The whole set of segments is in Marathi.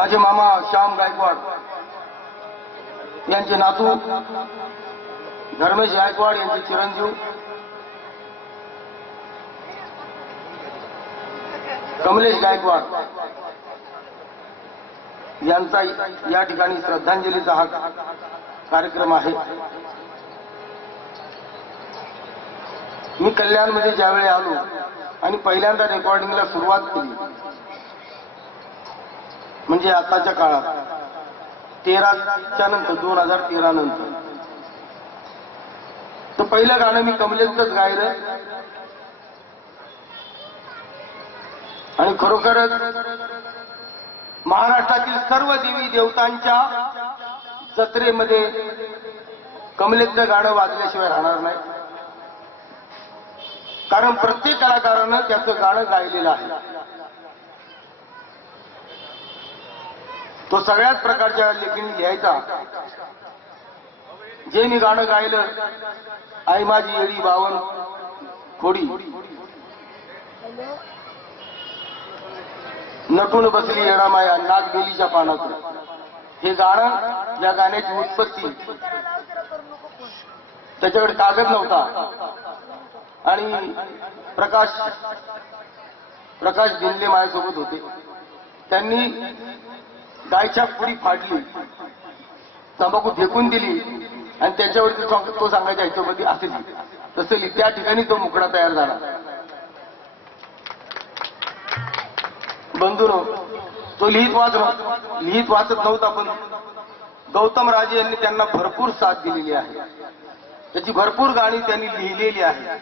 माझे मामा श्याम गायकवाड यांचे नातू धर्मेश गायकवाड यांचे चिरंजीव कमलेश गायकवाड यांचा या ठिकाणी श्रद्धांजलीचा हा कार्यक्रम आहे। मी कल्याणमध्ये ज्यावेळी आलो आणि पहिल्यांदा रेकॉर्डिंगला सुरुवात केली म्हणजे आताच्या काळात 13च्या नंतर 2013 नंतर तर पहिलं गाणं मी कमलेशच गायलं आणि खरोखरच महाराष्ट्रातील सर्व देवी देवतांच्या जत्रेमध्ये कमलेशचं गाणं वाजल्याशिवाय राहणार नाही, कारण प्रत्येक कलाकारानं त्याचं गाणं गायलेलं आहे। तो सगळ्याच प्रकारच्या लेखणी लिहायचा। जे मी गाणं गायलं, आई माझी येडी बावन खोडी, नटून बसली येणामाया नागबेलीच्या पानात, हे गाणं, या गाण्याची उत्पत्ती, त्याच्याकडे कागद नव्हता आणि प्रकाश भिंदले माझ्यासोबत होते। त्यांनी गायच्या पुडी फाडली, तंबाखू फेकून दिली आणि त्याच्यावरती तो सांगायच्या ह्याच्यामध्ये असेल तसं त्या ठिकाणी तो मुकडा तयार झाला। बंधूनो, तो लिहित वाचत नव्हता, पण गौतम राजे यांनी त्यांना भरपूर साथ दिलेली आहे। त्याची भरपूर गाणी त्यांनी लिहिलेली आहे।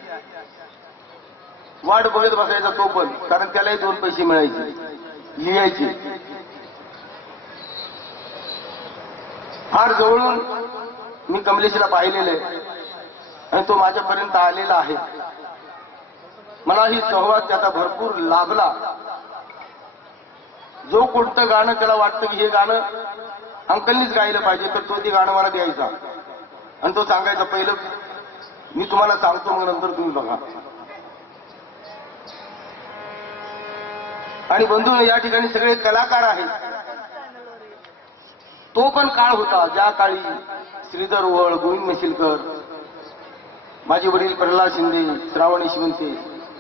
वाट बघत बसायचा तो पण, कारण त्यालाही 2 पैसे मिळायचे लिहायचे। फार जवळून मी कमलेशला पाहिलेलं आहे आणि तो माझ्यापर्यंत आलेला आहे। मला ही सहवास त्याचा भरपूर लाभला। जो कोणतं गाणं त्याला वाटतं की हे गाणं अंकलनीच गायलं पाहिजे, तर तो ते गाणं मला द्यायचा आणि तो सांगायचा, पहिलं मी तुम्हाला सांगतो मग नंतर तुम्ही बघा। आणि बंधू, या ठिकाणी सगळे कलाकार आहेत। तो पण काळ होता ज्या काळी श्रीधर ओळ, गोविंद मशिलकर, माझे वडील प्रल्हाद शिंदे, श्रावणी शिवंते,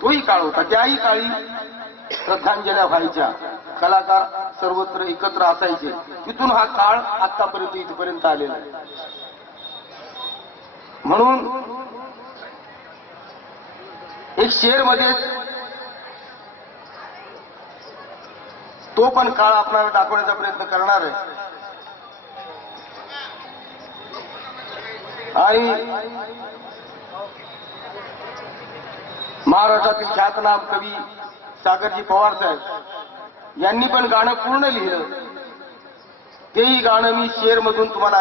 तोही काळ होता। त्याही काळी श्रद्धांजल्या व्हायच्या, कलाकार सर्वत्र एकत्र असायचे। तिथून हा काळ आतापर्यंत इथपर्यंत आलेला आहे। म्हणून एक शेर मध्ये तो पण काळ आपल्याला दाखवण्याचा प्रयत्न करणार आहे। आणि महाराष्ट्रातील ख्यातनाम कवी सागरजी पवार साहेब यांनी पण गाणं पूर्ण लिहिलं। तेही गाणं मी शेर मधून तुम्हाला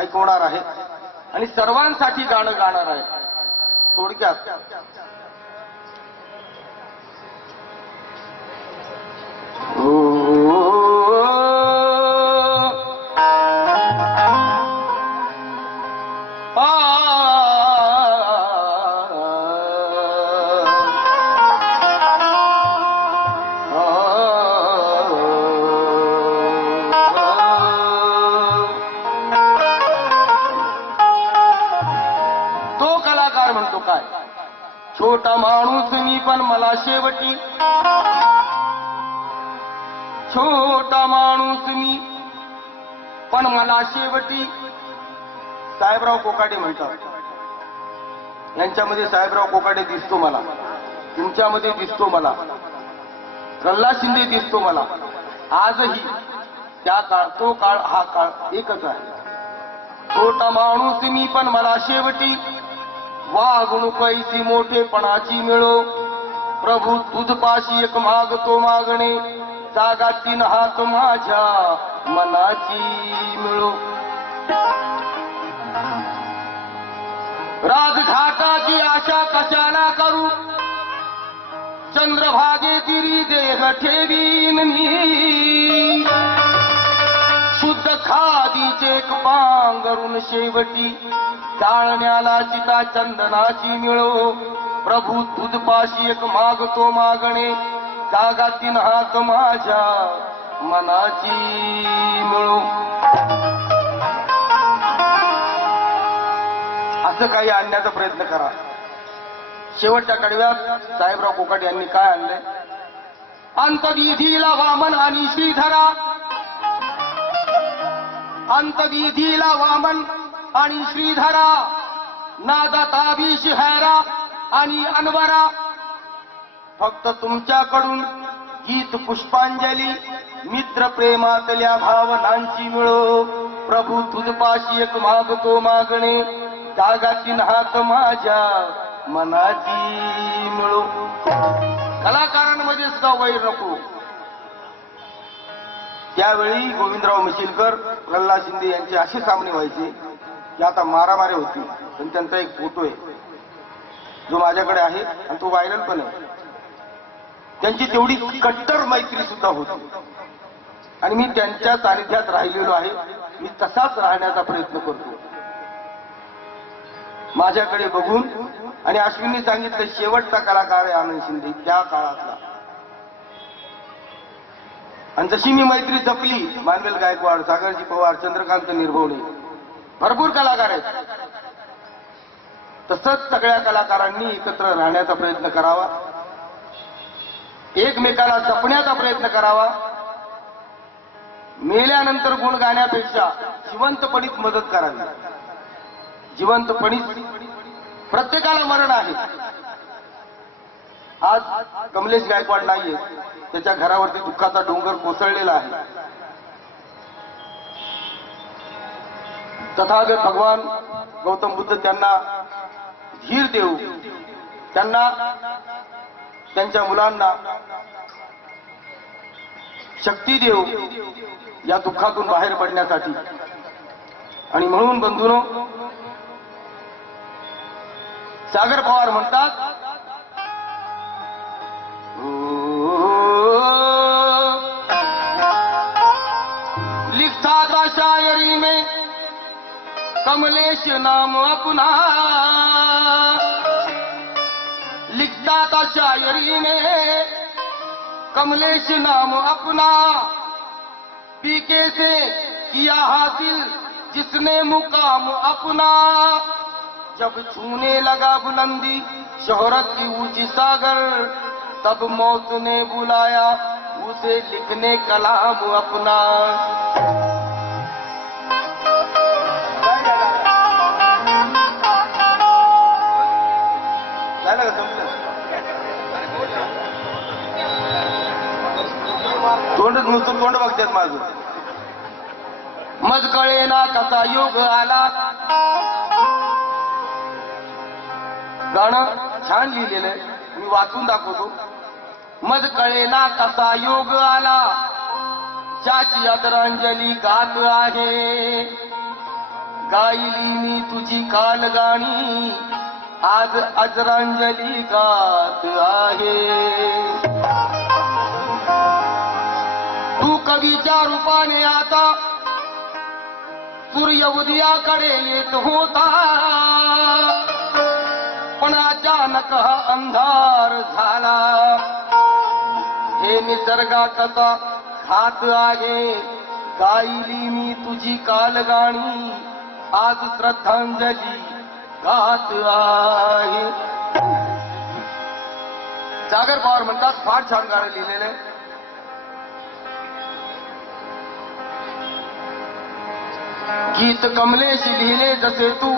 ऐकवणार आहे आणि सर्वांसाठी गाणं गाणार आहे। थोडक्यात छोटा माणूस मी पण मला शेवटी, छोटा माणूस मी पण मला शेवटी, साहेबराव कोकाटे म्हणतात। यांच्यामध्ये साहेबराव कोकाटे दिसतो मला, तुमच्यामध्ये दिसतो मला, प्रल्हाद शिंदे दिसतो मला। आजही त्या काळ, तो काळ, हा काळ एकच आहे। छोटा माणूस मी पण मला शेवटी, वागणूक ऐसी मोठेपणाची मिळो, प्रभू तुझपाशी एक मागतो मागणे, जागा 3 हात माझ्या मनाची मिळो। राजघाटाची आशा कशाला करू, चंद्रभागे तिरी देह ठेवीन मी, शुद्ध खादीचे एक पांघरून शेवटी, टाळण्याला चिता चंदनाची मिळो, प्रभू तुझपाशी एक मागतो मागणे, जागा 3 हात माझ्या मनाची मिळू. असं काही आणण्याचा प्रयत्न करा. शेवटच्या कडव्यात साहेबराव कोकाटे यांनी काय आणलंय? अंतविधीला वामन आणि श्रीधरा, अंतविधीला वामन आणि श्रीधरा, नादाता विष हैरा आणि अनवरा. फक्त तुमच्याकडून गीत पुष्पांजली, मित्र प्रेमातल्या भावनांची मिळो. प्रभू तुझपाशी एक मागतो मागणे, जागातील हात माझ्या मनाची मिळो. कलाकारांमध्ये सुद्धा वैर नको. त्यावेळी गोविंदराव मिशिलकर, प्रल्हाद शिंदे यांचे असे सामने व्हायचे की आता मारामारी होती. पण त्यांचा एक फोटो आहे जो माझ्याकडे आहे आणि तो व्हायरल पण आहे. त्यांची तेवढी कट्टर मैत्री सुद्धा होती आणि मी त्यांच्या सानिध्यात राहिलेलो आहे. मी तसाच राहण्याचा प्रयत्न करतो. माझ्याकडे बघून आणि अश्विनी सांगितलं शेवटचा कलाकार आहे आनंद शिंदे त्या काळातला. आणि जशी मी मैत्री जपली, मानवेल गायकवाड, सागरजी पवार, चंद्रकांत निर्भवणे भरपूर कलाकार आहेत, तसंच सगळ्या कलाकारांनी एकत्र राहण्याचा प्रयत्न करावा, एकमेकाला जपण्याचा प्रयत्न करावा. मेल्यानंतर गुण गाण्यापेक्षा जिवंतपणीच मदत करावी. जिवंतपणीच प्रत्येकाला मरण आहे. आज कमलेश गायकवाड नाहीये, त्याच्या घरावरती दुःखाचा डोंगर कोसळलेला आहे. तथागत भगवान गौतम बुद्ध त्यांना धीर देऊ, त्यांना त्यांच्या मुलांना शक्ती देऊ या दुःखातून बाहेर पडण्यासाठी. आणि म्हणून बंधूंनो, सागर पवार म्हणतात, लिखता था शायरी में कमलेश नाम अपना, लिखता था शायरी में कमलेश नाम अपना, पीके से किया हासिल जिसने मुकाम अपना. जब छूने लगा बुलंदी शोहरत की ऊंची सागर, तब मौत ने बुलाया उसे लिखने कलाम अपना. तोंडच नुसतं तोंड बघतात माझं. मज कळे ना कसा योग आला. गाणं छान लिहिलेलं आहे, मी वाचून दाखवतो. मज कळे ना कसा योग आला, ज्याची आदरांजली गात आहे. गायली मी तुझी काल गाणी, आज आदरांजली गात आहे. तू कवीच्या रूपाने आता सूर्य उदयाकडे येत होता, पण अचानक हा अंधार झाला. हे निसर्गा कसा खात आहे. गायली मी तुझी काल गाणी, आज श्रद्धांजली गात आहे. सागर पवार म्हणतात, फार छान गाणं लिहिलेलं आहे. गीत कमलेश लिहिले जसे तू,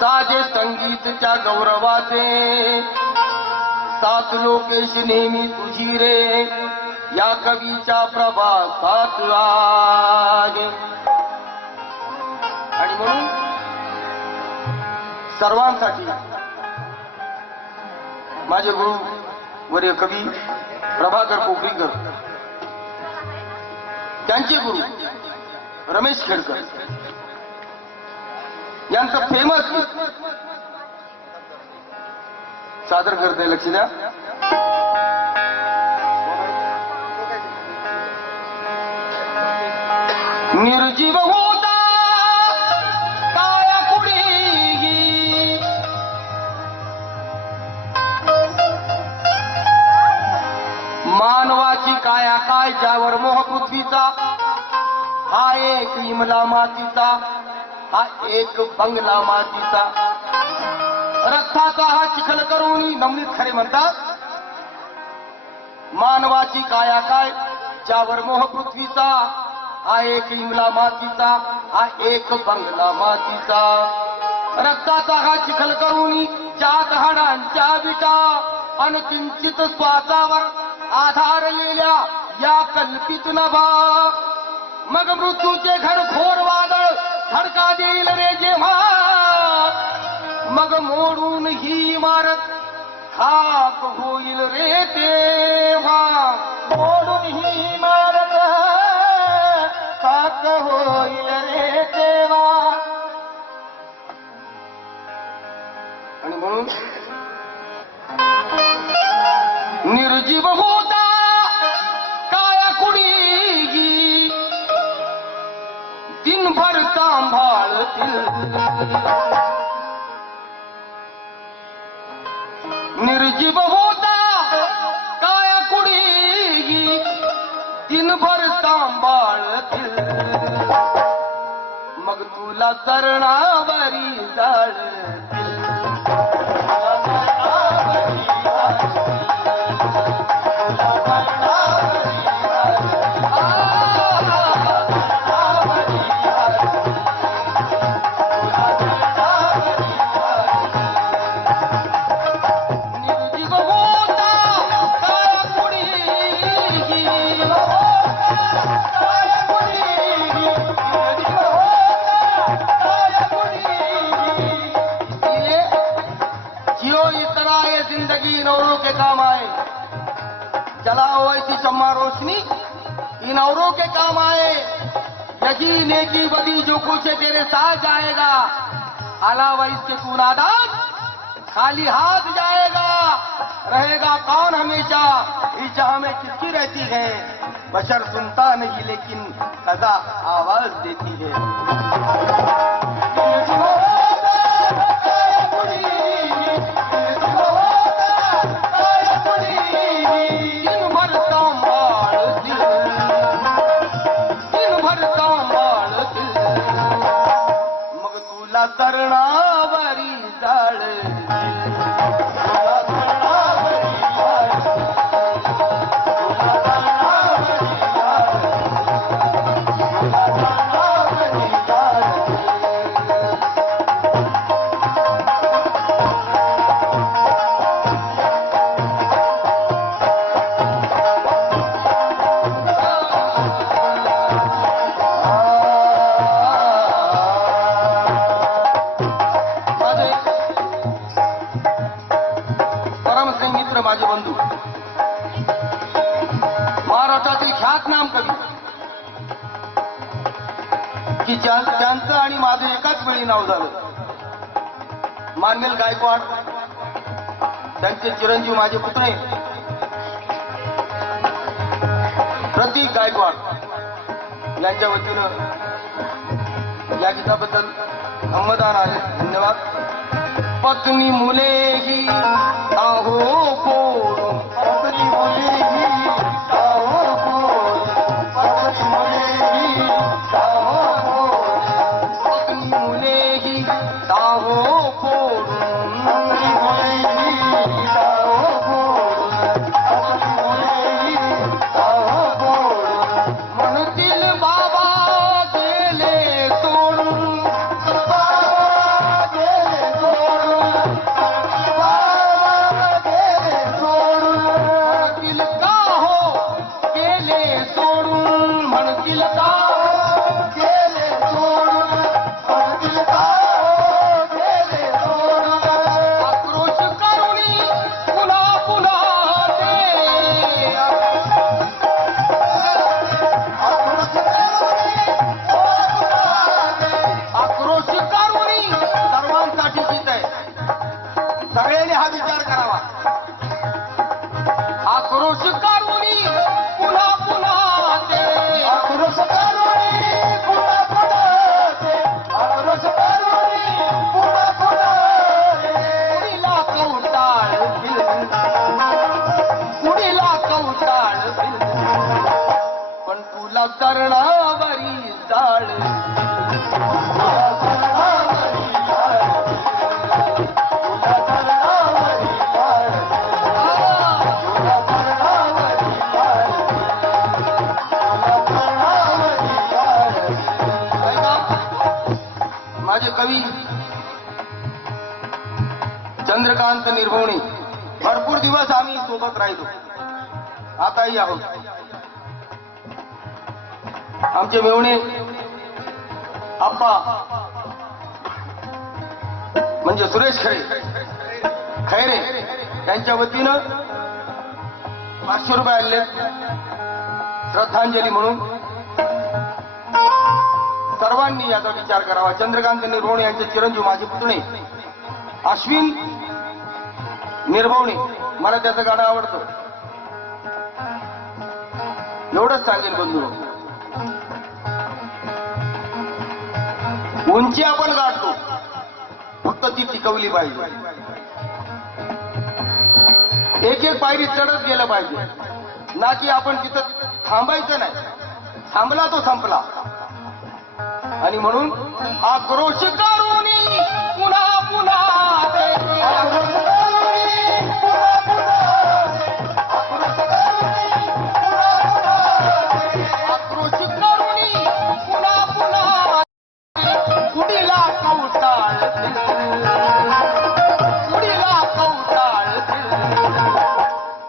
साजे संगीत त्या गौरवाचे. सात लोकेश नेहमी तुझी रे, या कवीच्या प्रभासात आहे. आणि म्हणून सर्वांसाठी माझे गुरु वर्य कवी प्रभाकर पोखरीकर, त्यांचे गुरु रमेश खेडकर यांचं फेमस गीत सादर करते. लक्ष द्या. निर्जीव होता काळ्या कुडी, मानवाची काय काया काय ज्यावर मोह पृथ्वीचा, हा एक इमला मातीचा, हा एक बंगला मातीचा. रथाचा हा चिखल करून नमनीत खरे म्हणतात. मानवाची काया काय ज्यावर मोह पृथ्वीचा, हा एक इमला मातीचा, हा एक बंगला मातीचा. रक्ताचा हा चिखल करून चात हाडांच्या विटा, अनकिंचित श्वासावर आधारलेल्या या कल्पित नभा. मग मृत्यूचे घर घोर वादळ धडका देईल रे जेव्हा, मग मोडून ही इमारत खाक होईल रे तेव्हा. मोडून ही इमारत खाक होईल रे तेव्हा. आणि म्हणून निर्जीव होता काया कुणी, दिनभर सांभाळतील. निर्जीव होता काया कुणी, दिनभर सांभाळतील. मग तुला चरणावरी जाळतील. चलाओ ऐसी शम्मा रोशनी इन औरों के काम आए. यही नेकी बदी जो कुछ है तेरे साथ जाएगा. अलावा इसके तू नादान खाली हाथ जाएगा. रहेगा कौन हमेशा इस जहां में किसकी रहती है. बशर सुनता नहीं लेकिन कदा आवाज देती है. चरणावरी जाळतील. माझे बंधू महाराष्ट्रातील ख्यातनाम कवी की त्यांचं आणि माझं एकाच वेळी नाव झालं. मानवेल गायकवाड, त्यांचे चिरंजीव माझे पुतणे प्रतीक गायकवाड यांच्या वतीनं या गीताबद्दल अंमदान आहे. धन्यवाद. पत्नी मुले ही साहो पोरून, पत्नी मुले ही साहो पोरून, पत्नी मुले ही साहो पोरून, पत्नी मुले ही साहो पोरून, पत्नी मुले ही साहो पोरून, पत्नी मुले ही साहो पोरून. म्हणतील बाबा गेले सोडून, बाबा गेले सोडून, बाबा गेले सोडून. माझे कवी चंद्रकांत निर्भवणे. भरपूर दिवस आम्ही सोबत राहिलो, आताही आहोत. आमचे मेवणे आप्पा म्हणजे सुरेश खैरे यांच्या वतीनं 500 रुपये आणले श्रद्धांजली म्हणून. सर्वांनी याचा विचार करावा. चंद्रकांत निर्भवणे यांचे चिरंजीव माझे पुतणे अश्विन निर्भवणे, मला त्याचं गाणं आवडतं. एवढंच सांगेल बंधू. उंची आपण गाठतो, फक्त ती टिकवली पाहिजे. एक एक पायरी चढत गेलं पाहिजे, ना की आपण तिथं थांबायचं नाही. थांबला तो संपला. आणि म्हणून आक्रोश करून पुन्हा पुन्हा आक्रोश करून पुन्हा पुन्हा कुडीला कवटाळ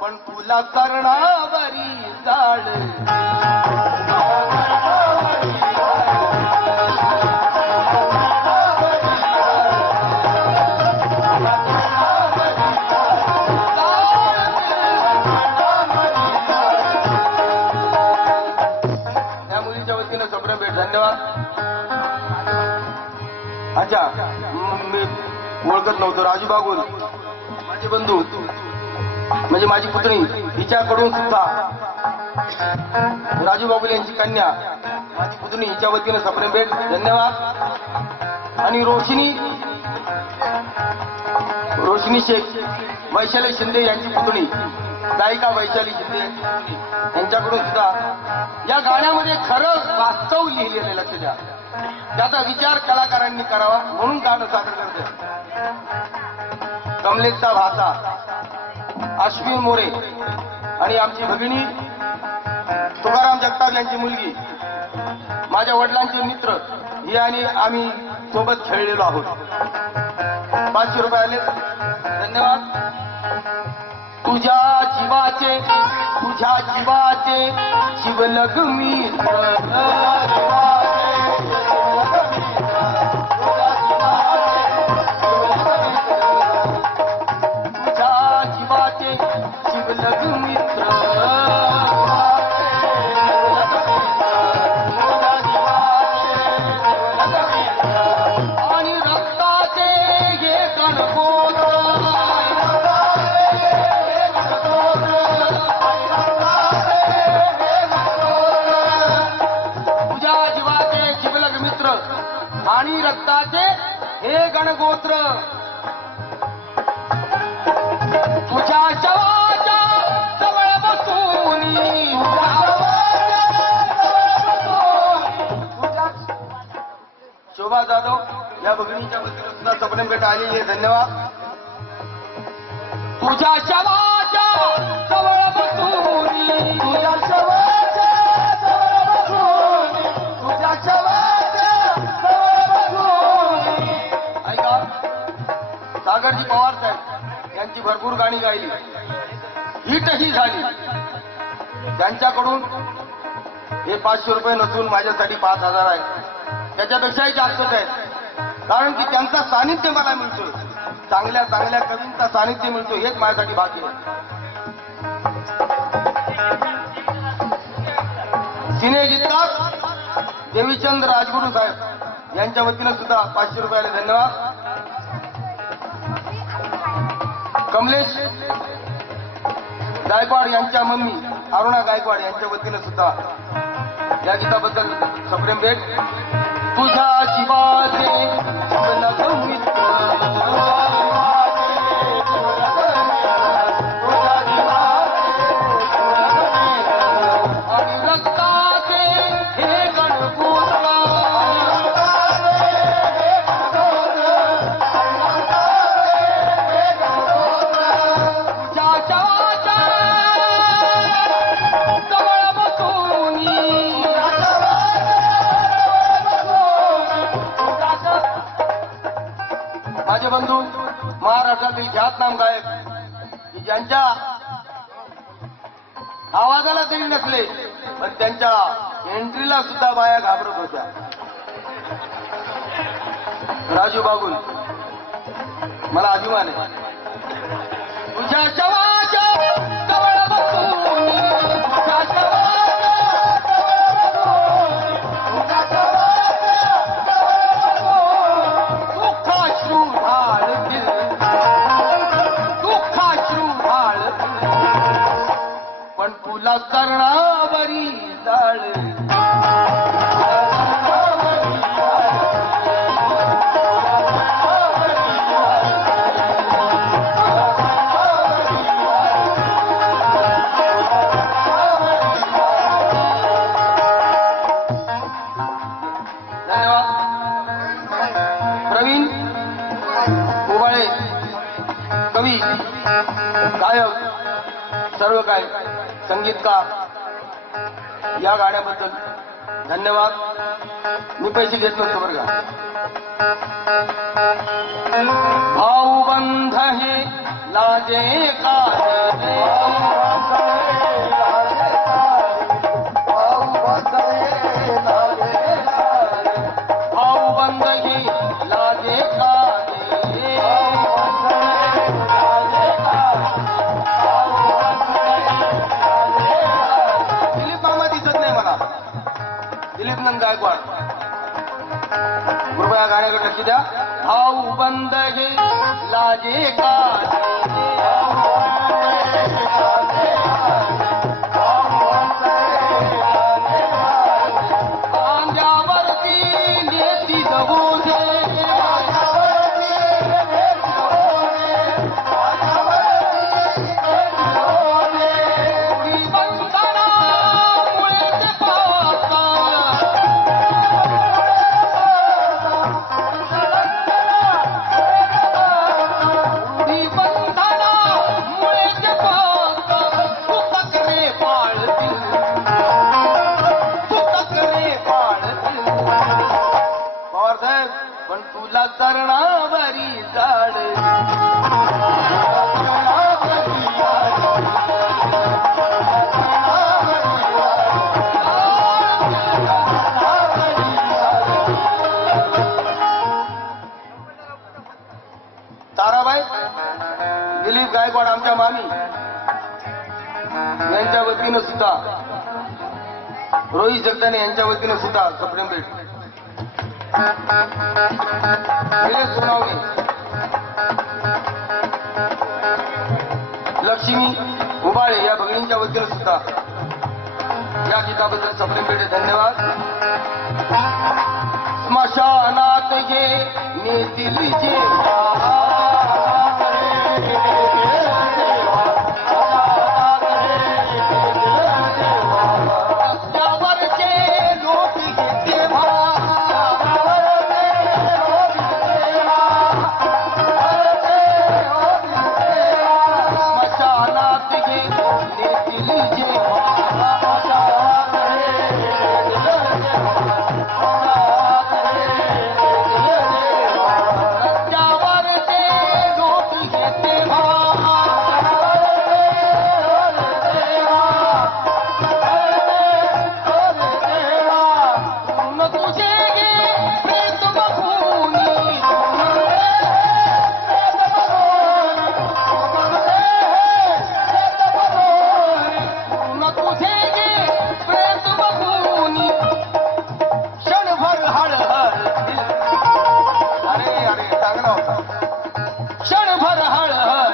पण तुला करणारी जाड. धन्यवाद. अच्छा, मी ओळखत नव्हतो. राजू बागुल माझे बंधू म्हणजे माझी पुतणी, हिच्याकडून सुद्धा राजू बागुल यांची कन्या माझी पुतणी, हिच्या वतीनं सप्रेम भेट. धन्यवाद. आणि रोशनी शेख वैशाली शिंदे यांची पुतणी, गायिका वैशाली शिंदे यांच्याकडून सुद्धा. या गाण्यामध्ये खरं वास्तव लिहिलेले, लक्ष द्या. त्याचा विचार कलाकारांनी करावा म्हणून गाणं सादर करते. कमलेशचा भाचा अश्विन मोरे आणि आमची भगिनी तुकाराम जगताप यांची मुलगी, माझ्या वडिलांचे मित्र, ही आणि आम्ही सोबत खेळलेलो आहोत. 500 रुपये आले. धन्यवाद. तुझ्या जीवाचे शिवलग मी तुझ्या जीवाचे शिवलग मित्र आणि रक्ताचे हे कणकोट आणि रक्ताचे हे गणगोत्र तुझ्या शवाच्या जवळ बसून शोभा जाधव या भगिनीच्या वतीने सुद्धा सप्रेम भेट आलेली आहे. धन्यवाद. तुझ्या शवाच्या जवळ बसून तुझ्या शवाच्या जवळ बसून तुझ्या शवाच्या सागरजी पवार साहेब यांची भरपूर गाणी गायली, हिटही झाली. त्यांच्याकडून हे 500 रुपये नसून माझ्यासाठी 5000 आहे. त्याच्यापेक्षाही जास्तच आहे, कारण की त्यांचा सानिध्य मला मिळतोय. चांगल्या चांगल्या कवींचा सानिध्य मिळतो, हेच माझ्यासाठी भाग्य आहे. सिने गीतकार देवीचंद राजगुरू साहेब यांच्या वतीनं सुद्धा 500 रुपये आले. धन्यवाद. कमलेश गायकवाड यांच्या मम्मी अरुणा गायकवाड यांच्या वतीनं सुद्धा या गीताबद्दल सप्रेम भेट. तुझ्या जीवाचे आणि रक्ताचे हे गणगोत्र जवळ बसून माझे बंधू महाराष्ट्रातील ख्यातनाम गायक की ज्यांच्या आवाजाला तरी नसले पण त्यांच्या एंट्रीला सुद्धा बाया घाबरत होत्या. राजू बागुल, मला अभिमान आहे तुझ्या शवाच्या जवळ बसून, तुझ्या शवाच्या दुःखाश्रू ढाळतील, दुःखाश्रू ढाळतील, पण तुला कर्णावरी जाळ. प्रवीण उबाळे, कवी, गायक, सर्व काय संगीतकार, या गाण्याबद्दल धन्यवाद. मी पैसे घेत नसतो बरं का. भाऊबंध हे लाजे का, भाऊबंध हे लाजे का, दिलीप मामा दिसत नाही मला, दिलीप नंद गायकवाड, कृपया गाण्याकडे लक्ष द्या. भाऊबंध हे लाजे का, पण तुला कर्णावरी जाड. ताराबाई दिलीप गायकवाड आमच्या मामी यांच्या वतीनं सुद्धा, रोहित जगदाने यांच्या वतीनं सुद्धा सप्रेम भेट. सोनावणे, लक्ष्मी उबाळे या भगिनींच्या वतीनं सुद्धा या गीताबद्दल सप्रेम भेटे धन्यवाद. स्मशानात हे नेतील जे क्षणभर हळहळ,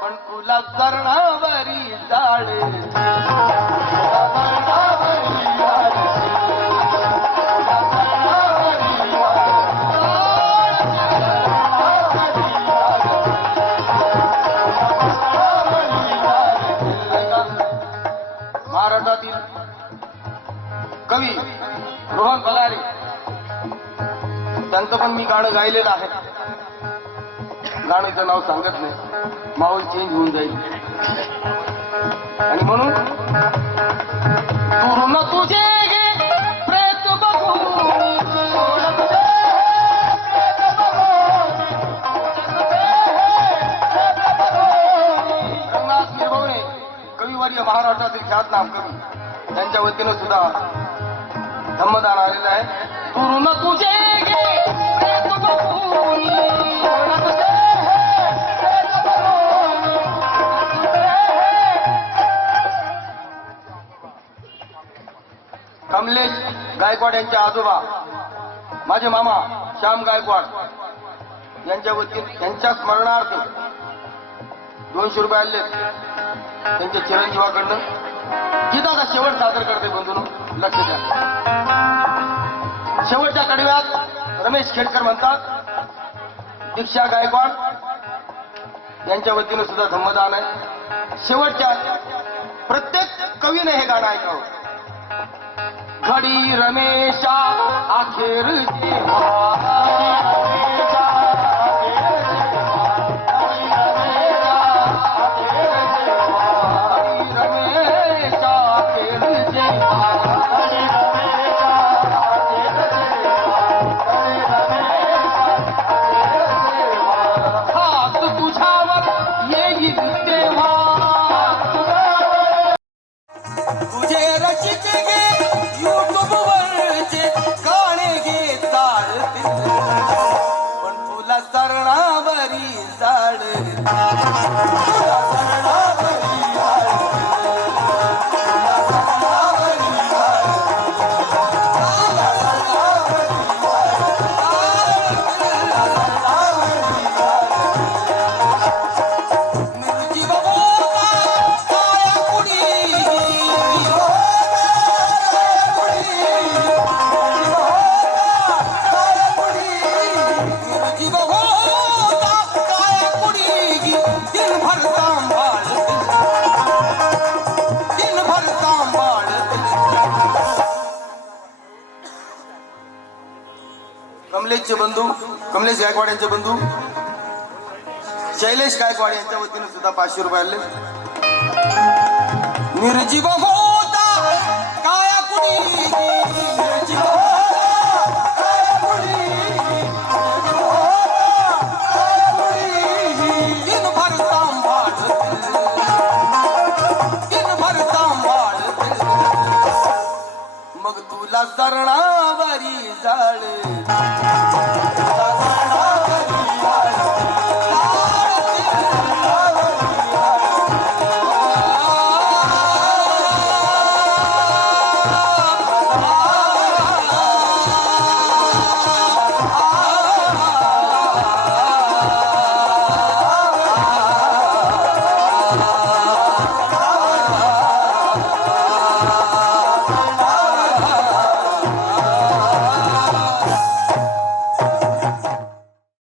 पण तुला कर्णावरी जाळ. महाराष्ट्रातील कवी रोहन बलारे त्यांचं पण मी गाणं गायलेलं आहे. गाण्याचं नाव सांगत नाही, माहोल चेंज होऊन जाईल. आणि म्हणून तुरुन तुझे गे प्रेत बघून, तुरुन तुझे प्रेत बघून, त्यांच्या वतीनं सुद्धा धम्मदान आलेलं आहे. गुरुन तुझे गे प्रेत बघूनी, गुरुन तुझे प्रेत बघूनी, कमलेश गायकवाड यांचे आजोबा माझे मामा श्याम गायकवाड यांच्या वतीने त्यांच्या स्मरणार्थ 200 रुपये आले त्यांच्या चिरंजीवाकडनं. गीताचा शेवट सादर करते बंधूंनो, लक्ष द्या. शेवटच्या कडव्यात रमेश खेडकर म्हणतात, दीक्षा गायकवाड यांच्या वतीनं सुद्धा धम्मदान आहे. शेवटच्या प्रत्येक कवीने हे गाणं ऐकावं. घडी रमेशा अखेर कमलेशचे बंधू, कमलेश गायकवाड यांचे बंधू शैलेश गायकवाड यांच्या वतीने सुद्धा 500 रुपये आले. निर्जीव होता काया कुणी, निर्जीव दिनभर सांभाळ मग तुला सरणावरी जाळ